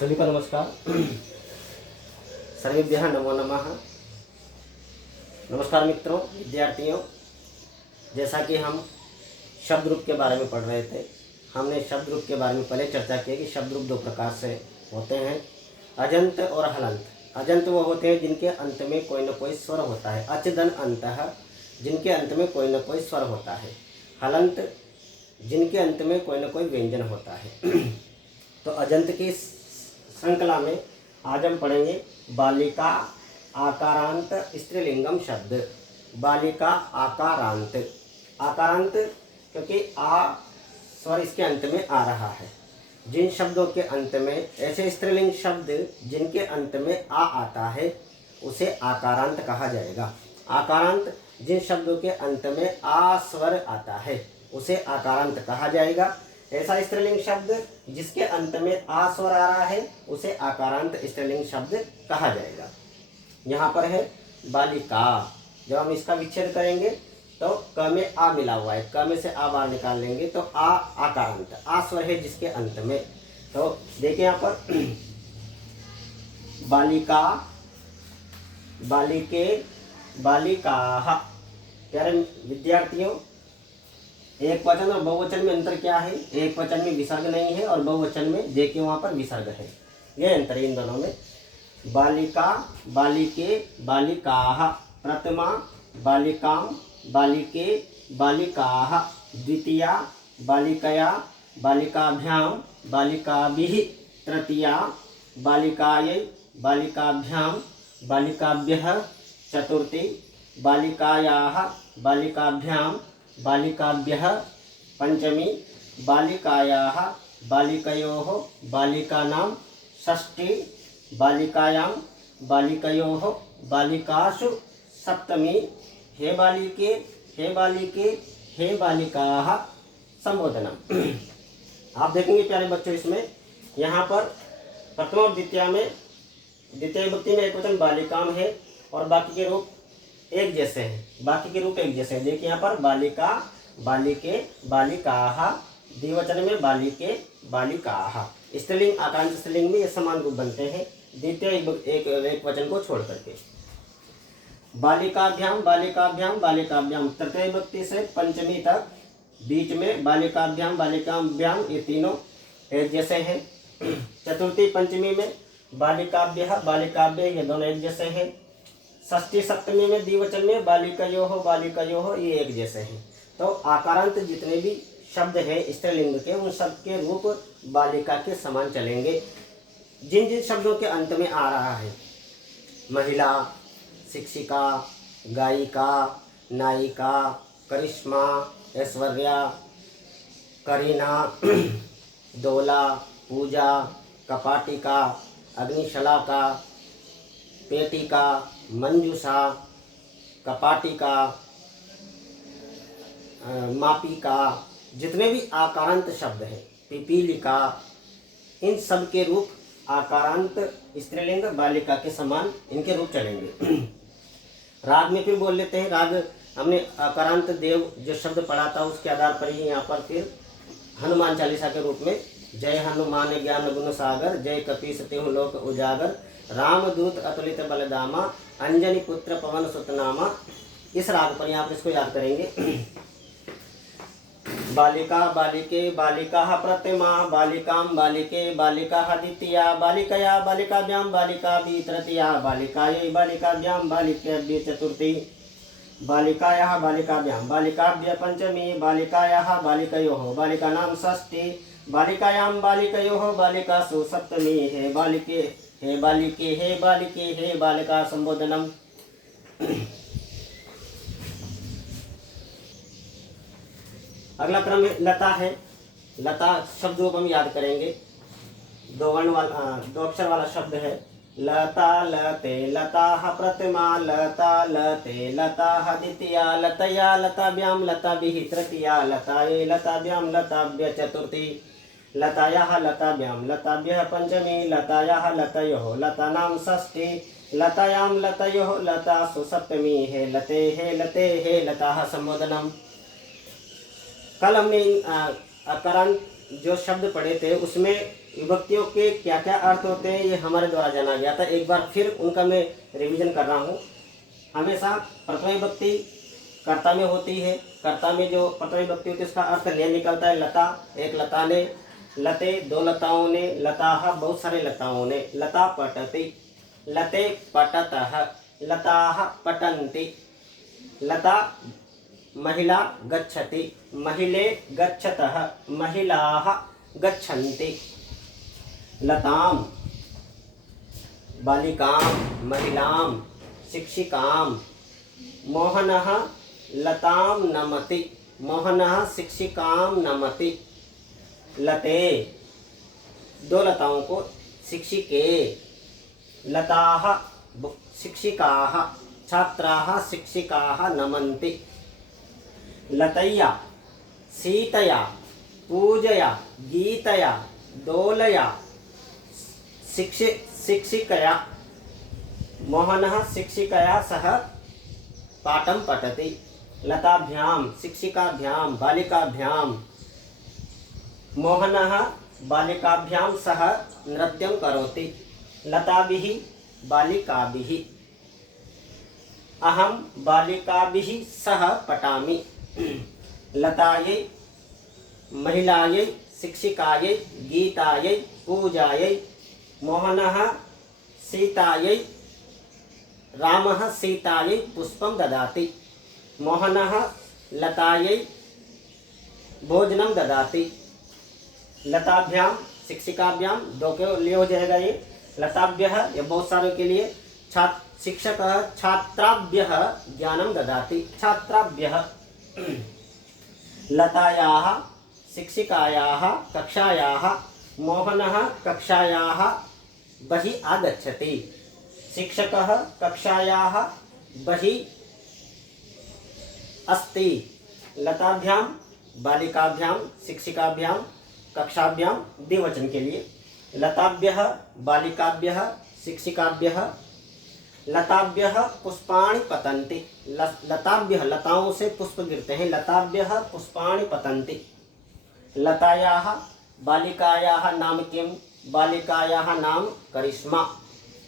सभी को नमस्कार। सर्वेभ्यः नमो नमः। नमस्कार मित्रों, विद्यार्थियों। जैसा कि हम शब्द रूप के बारे में पढ़ रहे थे, हमने शब्द रूप के बारे में पहले चर्चा की कि शब्द रूप दो प्रकार से होते हैं, अजंत और हलंत। अजंत वो होते हैं जिनके अंत में कोई न कोई स्वर होता है, अचदन अंतः, जिनके अंत में कोई न कोई स्वर होता है। हलंत जिनके अंत में कोई न कोई व्यंजन होता है। तो अजंत की श्रृंखला में आज हम पढ़ेंगे बालिका आकारांत स्त्रीलिंगम शब्द। बालिका आकारांत, आकारांत क्योंकि आ स्वर इसके अंत में आ रहा है। जिन शब्दों के अंत में ऐसे स्त्रीलिंग शब्द जिनके अंत में आ आता है उसे आकारांत कहा जाएगा। आकारांत जिन शब्दों के अंत में आ स्वर आता है उसे आकारांत कहा जाएगा। ऐसा स्त्रीलिंग शब्द जिसके अंत में आ स्वर आ रहा है उसे आकारांत स्त्रीलिंग शब्द कहा जाएगा। यहाँ पर है बालिका। जब हम इसका विच्छेद करेंगे तो क में आ मिला हुआ है, क में से आ बाहर निकाल लेंगे तो आ आकारांत, आ स्वर है जिसके अंत में। तो देखिए यहाँ पर बालिका, बालिके, बालिकाः। प्यारे विद्यार्थियों, एक वचन और बहुवचन में अंतर क्या है? एक वचन में विसर्ग नहीं है और बहुवचन में देखिए वहाँ पर विसर्ग है। ये अंतर है इन दोनों में। बालिका, बालिके, बालिकाः। प्रथमा बालिकां, बालिके, बालिकाः। द्वितीया बालिकया, बालिकाभ्यां, बालिकाभिः। तृतीया बालिकायै, बालिकाभ्यां, बालिकाभ्यः। चतुर्थी बालिकायाः, बालिकाभ्यां, बालिकाभ्यः। पंचमी बालिकायाः, बालिकयोः, बालिकानां। षष्ठी बालिकायां, बालिकयोः, बालिकासु। सप्तमी हे बालिके, हे बालिके, हे बालिकाः। संबोधनम। आप देखेंगे प्यारे बच्चों, इसमें यहाँ पर प्रथम और द्वितीय में, द्वितीय विभक्ति में एक वचन बालिकाम है और बाकी के रूप एक जैसे हैं, बाकी के रूप एक जैसे हैं। देखिए यहाँ पर बालिका, बालिके, बालिकाः। द्विवचन में बालिके, बालिकाः। स्त्रीलिंग आकारांत स्त्रीलिंग में ये समान रूप बनते हैं द्वितीय एक वचन को छोड़ करके। बालिकाभ्याम, बालिकाभ्याम, बालिकाभ्याम। तृतीय विभक्ति से पंचमी तक बीच में बालिकाभ्याम, बालिकाभ्याम, ये तीनों एक जैसे हैं। चतुर्थी पंचमी में बालिकाभ्यः, बालिकाभ्य, ये दोनों एक जैसे हैं। षष्ठी सप्तमी में द्विवचन में बालिकयोः, बालिकयोः, ये एक जैसे हैं। तो आकारांत जितने भी शब्द हैं स्त्रीलिंग के, उन सब के रूप बालिका के समान चलेंगे। जिन जिन शब्दों के अंत में आ रहा है, महिला, शिक्षिका, गायिका, नायिका, करिश्मा, ऐश्वर्या, करीना, दोला, पूजा, कपाटिका, अग्निशलाका, पेटिका, मंजूषा, कपाटिका, मापिका, जितने भी आकारांत शब्द हैं, पिपीलिका, इन सब के रूप आकारांत स्त्रीलिंग बालिका के समान इनके रूप चलेंगे। राग में फिर बोल लेते हैं। राग हमने आकारांत देव जो शब्द पढ़ा था उसके आधार पर ही यहाँ पर फिर हनुमान चालीसा के रूप में जय हनुमान ज्ञान गुण सागर, जय कपीस तिहुँ लोक उजागर, रामदूत अतुलित बलदामा, अंजनी पुत्र पवन सुतनामा। इस राग पर यहाँ पर इसको याद करेंगे। बालिका, बालिके, बालिकाः। प्रथमा बालिकां, बालिके, बालिकाः। द्वितीया बालिकया, बालिकाभ्यां, बालिकाभिः। तृतीया बालिकायै, बालिकाभ्यां, बालिकाभ्यः। चतुर्थी बालिकायाः, बालिकाभ्यां, बालिकाभ्यः। पंचमी बालिकायाः, बालिकयोः, बालिकानां। षष्ठी बालिकायां, बालिकयोः, बालिकासु। सप्तमी हे बालिके, हे बालिके, हे बालिके, हे बालिका। संबोधनम। अगला क्रम है लता है। लता शब्द रूप हम याद करेंगे। दो अक्षर वाला शब्द है। लता, लते, लताः। प्रथमा लता, लते, लताः। द्वितीया लतया, लताभ्यां, लताभिः। तृतीया लतायै, लताभ्यां, लताभ्यः। चतुर्थी लतायाः, लताभ्यां, लताभ्यः। पंचमी लतायाः, लतयोः, लतानां। षष्ठी लतायां, लतयोः, लतासु। सप्तमी हे लते, हे लते, हे लताः। संबोधनम। कल हमने आकारांत जो शब्द पढ़े थे उसमें विभक्तियों के क्या क्या अर्थ होते हैं ये हमारे द्वारा जाना गया था। एक बार फिर उनका मैं रिवीजन कर रहा हूँ। हमेशा प्रथम विभक्ति कर्ता में होती है। कर्ता में जो प्रथम विभक्ति होती है उसका अर्थ ले निकलता है लता, एक लता ने, लते दो लताओं ने, लताः बहुत सारे लताओं ने, लता पठति, लते पठतः, लताः पठन्ति, लता महिला गच्छति, महिले गच्छतः, महिलाः गच्छन्ति, लताम बालिकां, महिलां, शिक्षिकां, मोहनः लतां नमति, मोहनः शिक्षिकां नमति, लते दो लताओं को, शिक्षिके, लताः शिक्षिकाः, छात्राः शिक्षिकाः नमन्ति, लतया सीतया पूजया गीतया दोलया शिक्षिकया, मोहनः शिक्षिकया सह पाठं पठति, लताभ्यां शिक्षिकाभ्यां बालिकाभ्यां, मोहनः बालिकाभ्यां सह नृत्यं करोति, लताभिः बालिकाभिः, अहं बालिकाभिः सह पठामि, लतायै महिलायै शिक्षिकायै गीतायै पूजायै, मोहनः सीतायै रामः सीतायै पुष्पं ददाति, मोहनः लतायै भोजनं ददाति, लताभ्यां शिक्षिकाभ्यां दो के लिए हो जाएगा ये, लताभ्यः ये बहुत सारे के लिए, शिक्षकः छात्राभ्यः ज्ञानं ददाति, छात्राभ्यः, लतायाः शिक्षिकायाः कक्षायाः मोहनः कक्षायाः बहिः आगच्छति, शिक्षकः कक्षायाः बहिः अस्ति, लताभ्यां बालिकाभ्यां शिक्षिकाभ्यां कक्षाभ्यां द्विवचन के लिए, लताभ्यः बालिकाभ्यः शिक्षिकाभ्यः, लताभ्यः पुष्पाणि पतन्ति, लताभ्यः लताओं से पुष्प गिरते हैं, लताभ्यः पुष्पाणि पतन्ति, लतायाः बालिकायाः नाम किं, बालिकायाः नाम करिश्मा,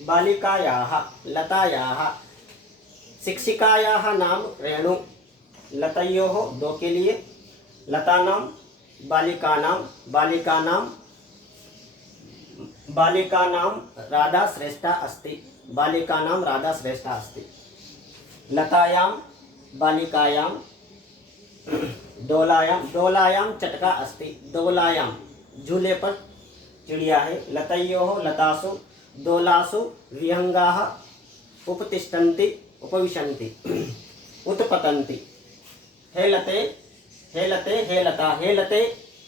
बालिकायाः लतायाः, शिक्षिकायाः नाम रेणु, लतयोः दो के लिए, लतानां बालिकानां राधा श्रेष्ठा अस्ति, बालिकानां राधा श्रेष्ठा अस्ति, लतायां बालिकायां दोलायां चटका अस्ति, दोलायां झूले पर चिड़िया है, लतयोः लतासु दोलासु विहंगाः उपतिष्ठन्ति उपविशन्ति, उत्पतन्ति, हे लते हे लते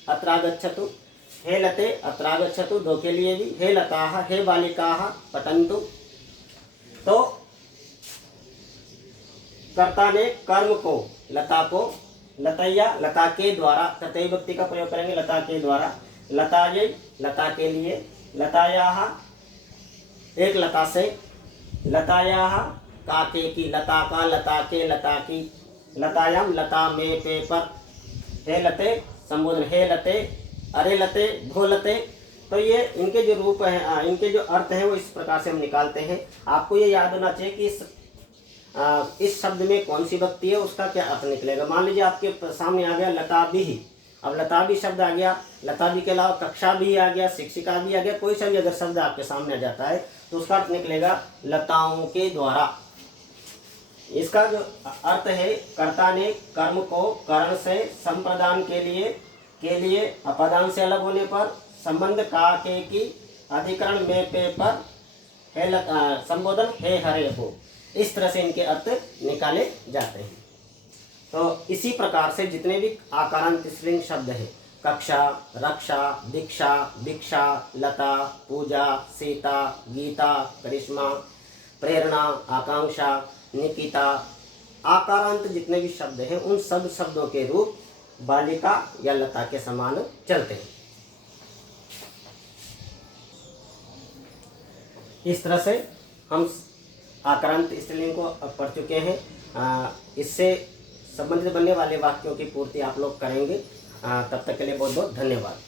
अत्रागच्छतु, हे लते अत्रागच्छतु दो के लिए भी, हे लताः हे बालिकाः पठन्तु। तो कर्ता ने कर्म को लता को लतैया लता के द्वारा तृतीय विभक्ति का प्रयोग करेंगे, लता के द्वारा, लतायै लता के लिए, लतायाः एक लता से, लतायाः काके की लता का, लता के लता की, लतायां लता में पे पर, हे लते संबोधन, हे लते अरे लते भो लते। तो ये इनके जो रूप हैं इनके जो अर्थ हैं वो इस प्रकार से हम निकालते हैं। आपको ये याद होना चाहिए कि इस शब्द में कौन सी विभक्ति है उसका क्या अर्थ निकलेगा। मान लीजिए आपके सामने आ गया लता भी, अब लता भी शब्द आ गया, लता भी के अलावा कक्षा भी आ गया, शिक्षिका भी आ गया, कोई सा भी अगर शब्द आपके सामने आ जाता है तो उसका अर्थ निकलेगा लताओं के द्वारा। इसका जो अर्थ है, कर्ता ने कर्म को कर्ण से संप्रदान के लिए अपदान से अलग होने पर, संबंध का के की अधिकरण में पे पर, हे संबोधन हे हरे हो, इस तरह से इनके अर्थ निकाले जाते हैं। तो इसी प्रकार से जितने भी आकारांत स्त्रीलिंग शब्द है, कक्षा, रक्षा, दीक्षा, भिक्षा, लता, पूजा, सीता, गीता, करिश्मा, प्रेरणा, आकांक्षा, निकिता, आकारांत जितने भी शब्द हैं उन सब शब्दों के रूप बालिका या लता के समान चलते हैं। इस तरह से हम आकारांत स्त्रीलिंग को अब पढ़ चुके हैं। इससे संबंधित बनने वाले वाक्यों की पूर्ति आप लोग करेंगे। तब तक के लिए बहुत बहुत धन्यवाद।